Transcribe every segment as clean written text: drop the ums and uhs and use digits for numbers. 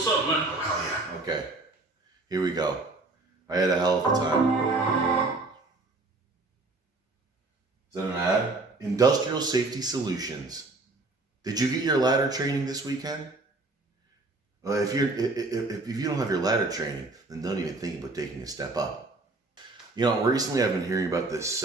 What's up, man? Oh, hell yeah. Okay, here we go. I had a hell of a time. Is that an ad? Industrial Safety Solutions. Did you get your ladder training this weekend? If you don't have your ladder training, then don't even think about taking a step up. You know, recently I've been hearing about this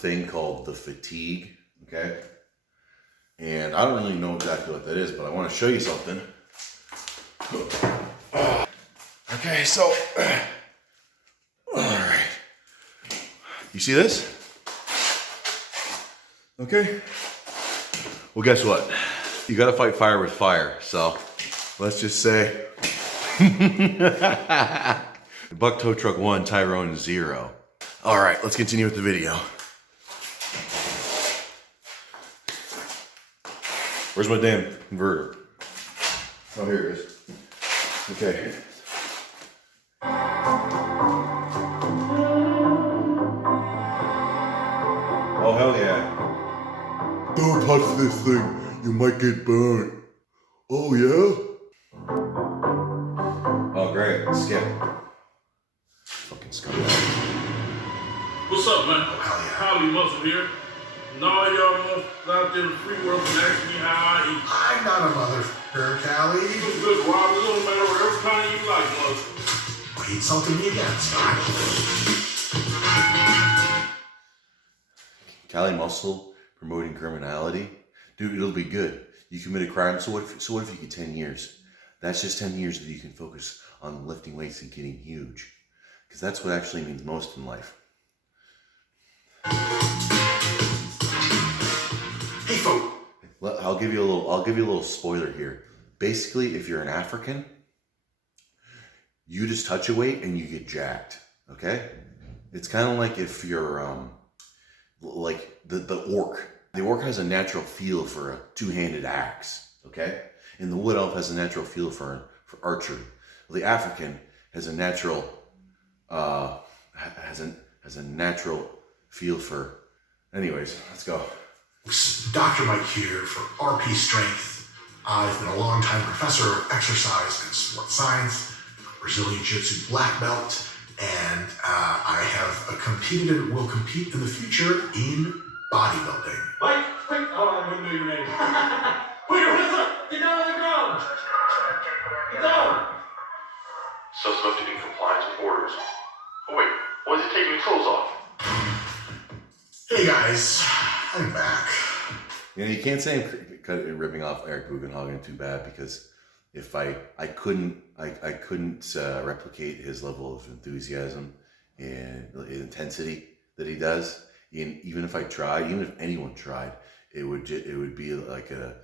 thing called the fatigue, okay? And I don't really know exactly what that is, but I want to show you something. Okay, so, all right. You see this? Okay. Well, guess what? You gotta fight fire with fire. So, let's just say, Buck Tow Truck 1, Tyrone 0. All right, let's continue with the video. Where's my damn converter? Oh, here it is. Okay. Oh, hell yeah. Don't touch this thing. You might get burned. Oh, yeah? Oh, great. Skip. Fucking scumbag. What's up, man? Oh, hell yeah. Howdy Muscle here. And all y'all motherfuckers out there in the free world can ask me how I eat. I'm not a motherfucker, Cali. You good, Rob. It don't matter whatever kind you like, mother. Why you insulting me again, Scott? Cali Muscle promoting criminality. Dude, it'll be good. You commit a crime, so what if you get 10 years? That's just 10 years that you can focus on lifting weights and getting huge. Because that's what actually means most in life. Hey, folks. I'll give you a little spoiler here. Basically, if you're an African, you just touch a weight and you get jacked. Okay? It's kind of like if you're like the orc. The orc has a natural feel for a two-handed axe. Okay? And the wood elf has a natural feel for archery. Well, the African has a natural has a natural feel for. Anyways, let's go. Dr. Mike here for RP Strength. I've been a long-time professor of exercise and sport science, Brazilian Jiu-Jitsu black belt, and I have competed and will compete in the future in bodybuilding. Mike, quick. Oh, I didn't know your name. Put your hands up. Get down on the ground. Get down. Suspect in compliance with orders. Oh wait, why is he taking his clothes off? Hey guys, I'm back. You know, you can't say I'm ripping off Eric Bugenhagen too bad, because if I couldn't replicate his level of enthusiasm and intensity that he does. And even if I tried, even if anyone tried, it would be like a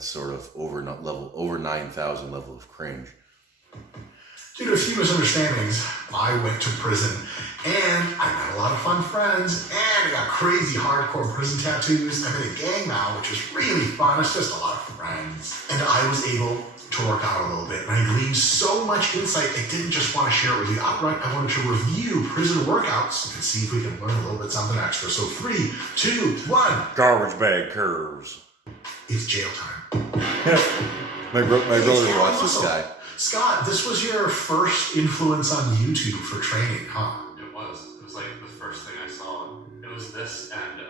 sort of over 9,000 level of cringe. Due to a few misunderstandings, I went to prison, and I got a lot of fun friends, and I got crazy hardcore prison tattoos. I'm in a gang now, which is really fun. It's just a lot of friends. And I was able to work out a little bit, and I gleaned so much insight, I didn't just want to share it with you outright. I wanted to review prison workouts and see if we can learn a little bit something extra. So 3, 2, 1. Garbage bag curves. It's jail time. My brother watched this guy. Scott, this was your first influence on YouTube for training, huh? It was like the first thing I saw. It was this and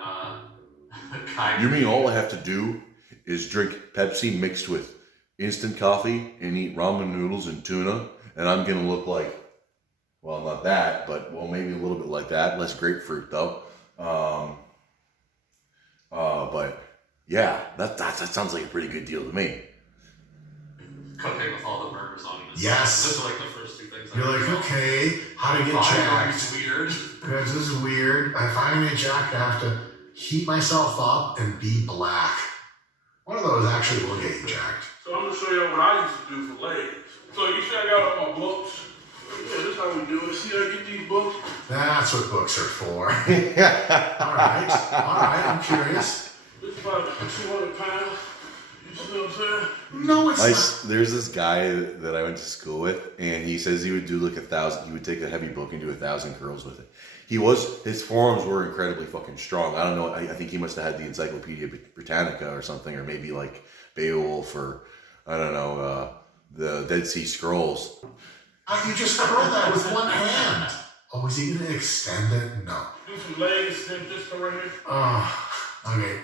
kind. You mean all I have to do is drink Pepsi mixed with instant coffee and eat ramen noodles and tuna, and I'm gonna look like, well, not that, but well, maybe a little bit like that. Less grapefruit though. But yeah, that sounds like a pretty good deal to me. Cooking with all the burgers on it. Yes. Those are like the first two things. You're like, okay, how to get jacked? Weird. This is weird. If I'm gonna get jacked, I have to heat myself up and be black. One of those actually will get you jacked. So I'm gonna show you what I used to do for legs. So you see I got all my books. Yeah, this is how we do it. See how I get these books? That's what books are for. All right, I'm curious. This is about 200 pounds. You see what I'm saying? No, it's not. There's this guy that I went to school with, and he says he would do like 1,000. He would take a heavy book and do 1,000 curls with it. His forearms were incredibly fucking strong. I don't know. I think he must have had the Encyclopedia Britannica or something, or maybe like Beowulf or I don't know, the Dead Sea Scrolls. You just curl that with one hand. Oh, is he gonna extend it? No. Do some leg extensions just right here. Okay.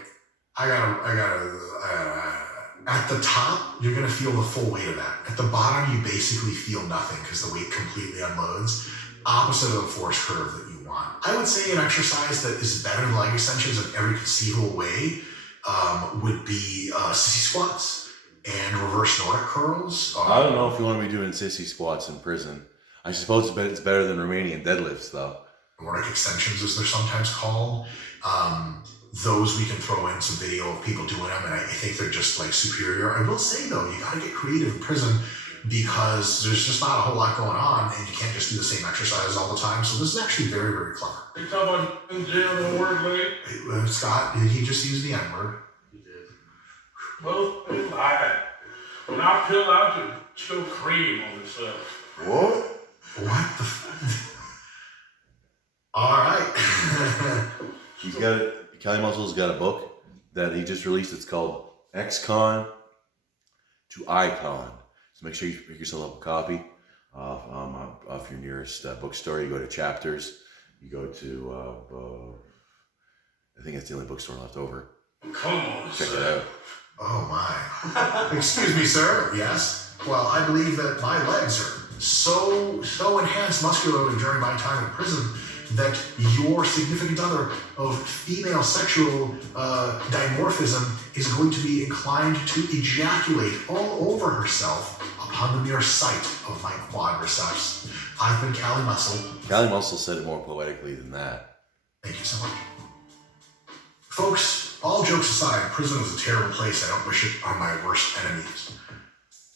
At the top, you're gonna feel the full weight of that. At the bottom, you basically feel nothing because the weight completely unloads. Opposite of the force curve that you want. I would say an exercise that is better than leg extensions in every conceivable way would be sissy squats and reverse Nordic curls. I don't know if you want to be doing sissy squats in prison. I suppose it's better than Romanian deadlifts, though. Nordic extensions, as they're sometimes called. Those we can throw in some video of people doing them, and I think they're just like superior. I will say though, you got to get creative in prison because there's just not a whole lot going on, and you can't just do the same exercises all the time. So this is actually very, very clever. They talk about in jail the word leg. Scott, did he just use the N-word? He did. Well, they lied. When I peel out, you spill cream on yourself. What? What the All right. He's got it. Cali Muscle's got a book that he just released. It's called Ex-Con to Icon. So make sure you pick yourself up a copy off your nearest bookstore. You go to Chapters. You go to, I think it's the only bookstore left over. Come on, Check sir. it out. Oh my. Excuse me, sir. Yes. Well, I believe that my legs are so enhanced muscularly during my time in prison that your significant other of female sexual dimorphism is going to be inclined to ejaculate all over herself upon the mere sight of my quadriceps. I've been Cali Muscle. Cali Muscle said it more poetically than that. Thank you so much. Folks, all jokes aside, prison is a terrible place. I don't wish it on my worst enemies.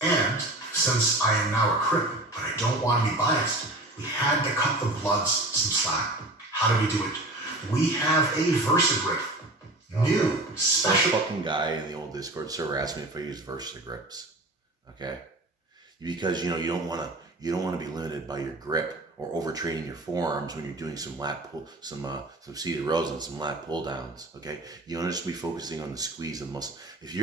And since I am now a Crip, but I don't want to be biased, we had to cut the Bloods some slack. How do we do it? We have a VersaGrip. New, Some special. fucking guy in the old Discord server asked me if I use VersaGrips. Okay? Because you don't want to be limited by your grip or overtraining your forearms when you're doing some lat pull, some seated rows and some lat pull downs. Okay? You want to just be focusing on the squeeze of muscle. If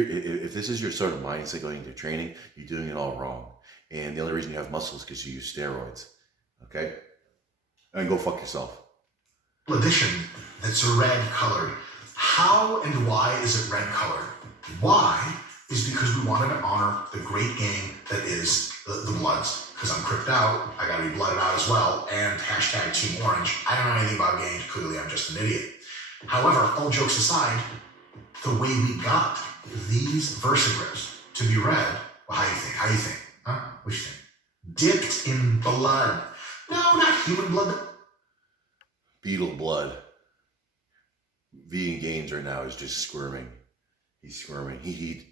this is your sort of mindset going into training, you're doing it all wrong. And the only reason you have muscle is because you use steroids. Okay? And go fuck yourself. Edition that's red colored. How and why is it red colored? Why is because we wanted to honor the great game that is the Bloods. Because I'm cripped out, I gotta be blooded out as well, and hashtag Team Orange. I don't know anything about games, clearly I'm just an idiot. However, all jokes aside, the way we got these VersaGrips to be red, well, how do you think? Huh? What do you think? Dipped in blood. No, not human blood. Beetle blood. Vegan Gains right now is just squirming. He's squirming. Anyway.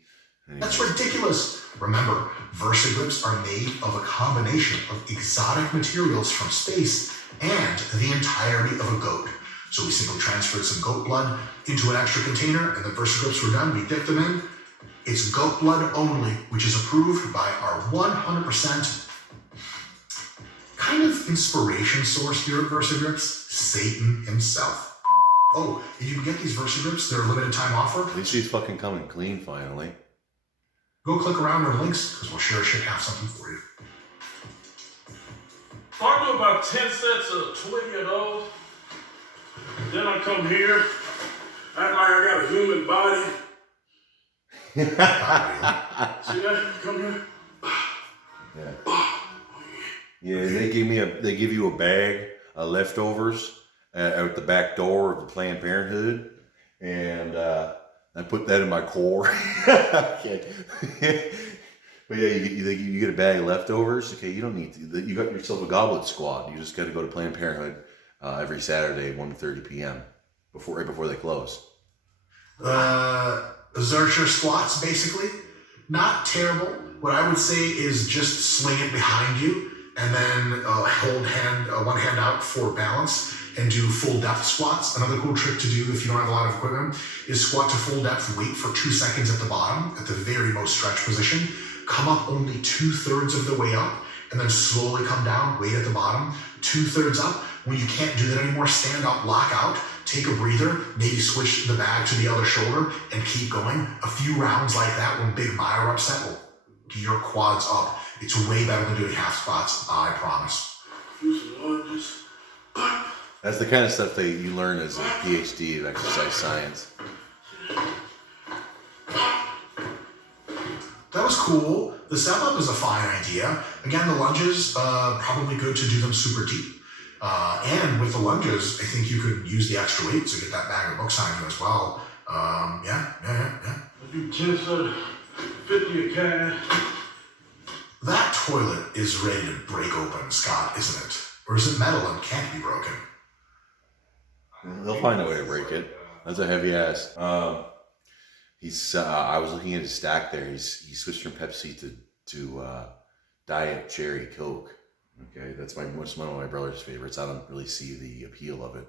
That's ridiculous. Remember, VersaGrips are made of a combination of exotic materials from space and the entirety of a goat. So we simply transferred some goat blood into an extra container, and the VersaGrips were done. We dipped them in. It's goat blood only, which is approved by our 100% kind of inspiration source here at VersaGrips, Satan himself. Oh, if you can get these VersaGrips, they're a limited time offer. At least she's fucking coming clean finally. Go click around our links, because we'll sure as shit have something for you. So I do about 10 sets of 20 of those. Then I come here, act like I got a human body. See that? Come here. Yeah, they give you a bag of leftovers out the back door of the Planned Parenthood, and I put that in my core. But yeah, you get a bag of leftovers. Okay, you don't need to. You got yourself a goblet squad. You just got to go to Planned Parenthood every Saturday, 1:30 p.m. right before they close. Zercher squats, basically. Not terrible. What I would say is just sling it behind you and then hold one hand out for balance and do full depth squats. Another cool trick to do if you don't have a lot of equipment is squat to full depth, wait for 2 seconds at the bottom, at the very most stretch position, come up only 2/3 of the way up, and then slowly come down, wait at the bottom, 2/3 up. When you can't do that anymore, stand up, lock out, take a breather, maybe switch the bag to the other shoulder, and keep going. A few rounds like that, when big bio upset will your quads up. It's way better than doing half squats, I promise. Do some lunges. That's the kind of stuff that you learn as a PhD of exercise science. That was cool. The step up is a fine idea. Again, the lunges, probably good to do them super deep. And with the lunges, I think you could use the extra weight to get that bag of books on you as well. Yeah. I do 10 sets, 50 a calf. That toilet is ready to break open, Scott, isn't it? Or is it metal and can't be broken? They'll find a way to break it. That's a heavy ass. I was looking at his stack there. He switched from Pepsi to Diet Cherry Coke. Okay, that's one of my brother's favorites. I don't really see the appeal of it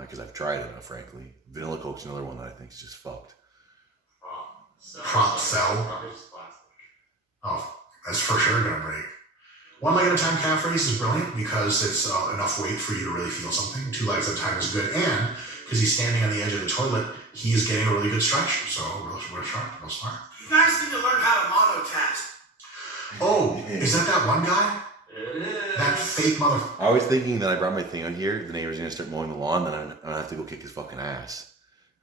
because I've tried it, frankly. Vanilla Coke's another one that I think is just fucked. Prop cell. Oh, that's for sure gonna break. 1 leg at a time calf raise is brilliant because it's enough weight for you to really feel something. 2 legs at a time is good, and because he's standing on the edge of the toilet, he is getting a really good stretch. So real smart. You guys need to learn how to monotask. Oh, is that one guy? It is. That fake mother. I was thinking that I brought my thing out here. The neighbor's gonna start mowing the lawn, then I'm gonna have to go kick his fucking ass.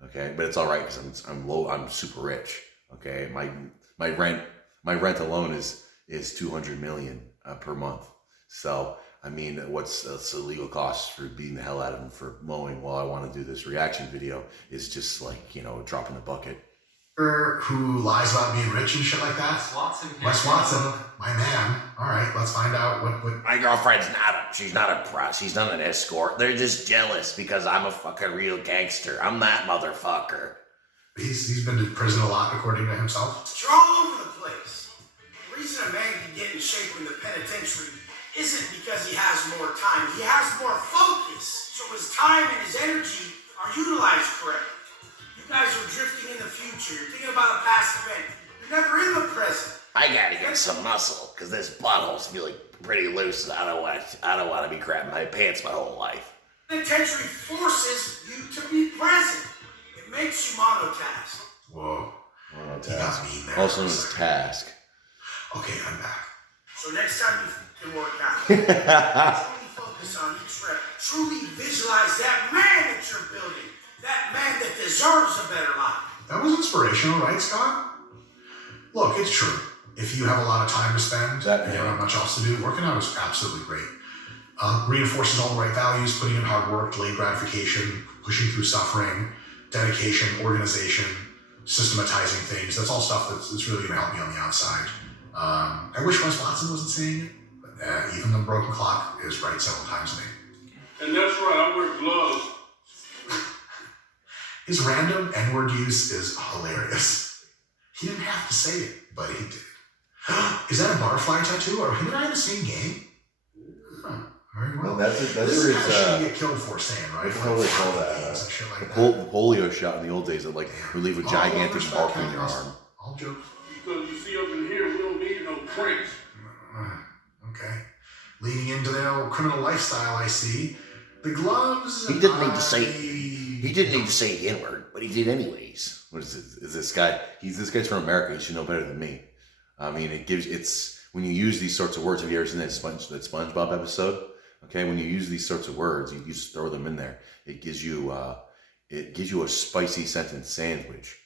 Okay, but it's all right because I'm super rich. Okay, my rent alone is 200 million per month. So I mean, what's the legal costs for beating the hell out of him for mowing while I want to do this reaction video is just like, a drop in the bucket. Who lies about being rich and shit like that? Wes Watson, my man. All right, let's find out what. My girlfriend's she's not a pro, she's not an escort. They're just jealous because I'm a fucking real gangster. I'm that motherfucker. He's been to prison a lot, according to himself. You're all over the place. The reason a man can get in shape in the penitentiary isn't because he has more time. He has more focus. So his time and his energy are utilized correctly. You guys are drifting in the future. You're thinking about a past event. You're never in the present. I gotta get some muscle, cause this butthole's feeling pretty loose and I don't want to be crapping my pants my whole life. Penitentiary forces you to be present. It makes you monotask. Whoa. Monotask. You got me there. Also known as task. Okay, I'm back. So next time you can work out, truly focus on each rep. Truly visualize that man that you're building. That man that deserves a better life. That was inspirational, right, Scott? Look, it's true. If you have a lot of time to spend and you don't have much else to do, working out is absolutely great. Reinforces all the right values, putting in hard work, delayed gratification, pushing through suffering, dedication, organization, systematizing things. That's all stuff that's really going to help me on the outside. I wish Wes Watson wasn't saying it, but even the broken clock is right several times a day. And that's right, I wear gloves. His random N-word use is hilarious. He didn't have to say it, but he did. Is that a butterfly tattoo? Are him and I in the same game? Huh, very well. Well, that's This where is the kind of shit it's you get killed for saying, right? what the hell they call that? Games and shit like the polio shot in the old days that would leave a All gigantic respect, mark on Captain your Russell. arm. All jokes. Because you see up in here, we don't need no crates. Okay. Leading into their old criminal lifestyle, I see. The gloves. He didn't need to say the N-word, but he did anyways. What is it? Is this guy? This guy's from America. He should know better than me. I mean, it's when you use these sorts of words. Have you ever seen that SpongeBob episode? Okay, when you use these sorts of words, you just throw them in there. It gives you a spicy sentence sandwich.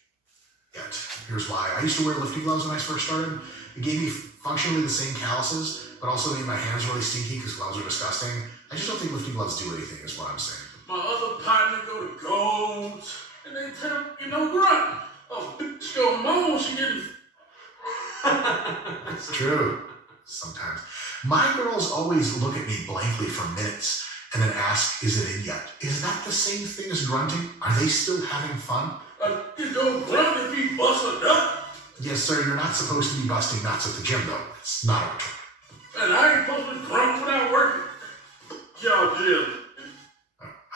Here's why. I used to wear lifting gloves when I first started. It gave me functionally the same calluses, but also made my hands really stinky because gloves are disgusting. I just don't think lifting gloves do anything, is what I'm saying. My other partner go to Golds, and they tell him, grunt. Oh, bitch go moan, she didn't. It's true. Sometimes. My girls always look at me blankly for minutes and then ask, is it in yet? Is that the same thing as grunting? Are they still having fun? You don't grunt if he busts a nut. Yes, sir, you're not supposed to be busting nuts at the gym, though. It's not a retort. And I ain't supposed to grunt without working. Y'all Jim.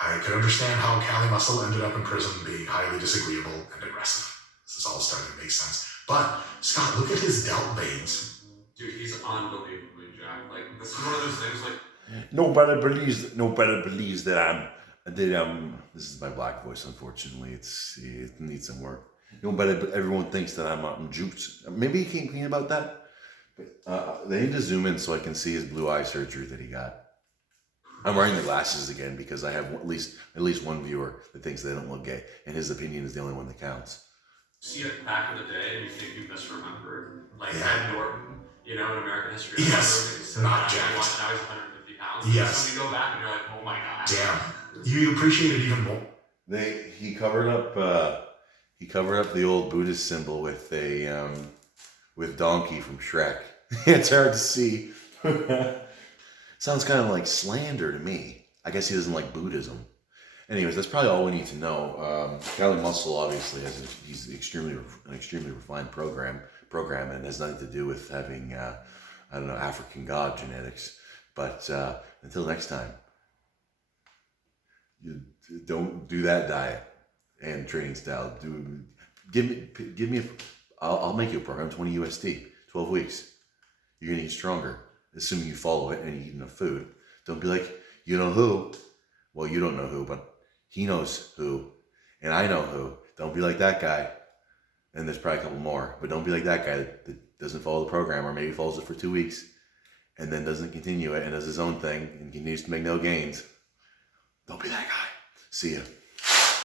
I could understand how Cali Muscle ended up in prison being highly disagreeable and aggressive. This is all starting to make sense. But, Scott, look at his delt veins. Dude, he's unbelievably jacked. Like, this is one of those things, like, Nobody believes that I'm. This is my black voice, unfortunately. It needs some work. Everyone thinks that I'm juked. Maybe he came clean about that. They need to zoom in so I can see his blue eye surgery that he got. I'm wearing the glasses again because I have at least one viewer that thinks they don't look gay, and his opinion is the only one that counts. See it back in the day and you think you misremembered. Like Yeah. Ed Norton, you know, in American History. Yes, So not now jacked. now he's 150 pounds. Yes. So you go back and you're like, oh my god. Damn. You appreciate it even more. He covered up the old Buddhist symbol with a with Donkey from Shrek. It's hard to see. Sounds kind of like slander to me. I guess he doesn't like Buddhism. Anyways, that's probably all we need to know. Cali Muscle obviously he's an extremely refined program, and it has nothing to do with having I don't know, African god genetics. But until next time, you don't do that diet and training style. Give me. I'll make you a program, 20 USD, 12 weeks. You're gonna get stronger, assuming you follow it and you eat enough food. Don't be like, you know who? Well, you don't know who, but he knows who, and I know who. Don't be like that guy. And there's probably a couple more, but don't be like that guy that doesn't follow the program, or maybe follows it for 2 weeks and then doesn't continue it and does his own thing and continues to make no gains. Don't be that guy. See ya.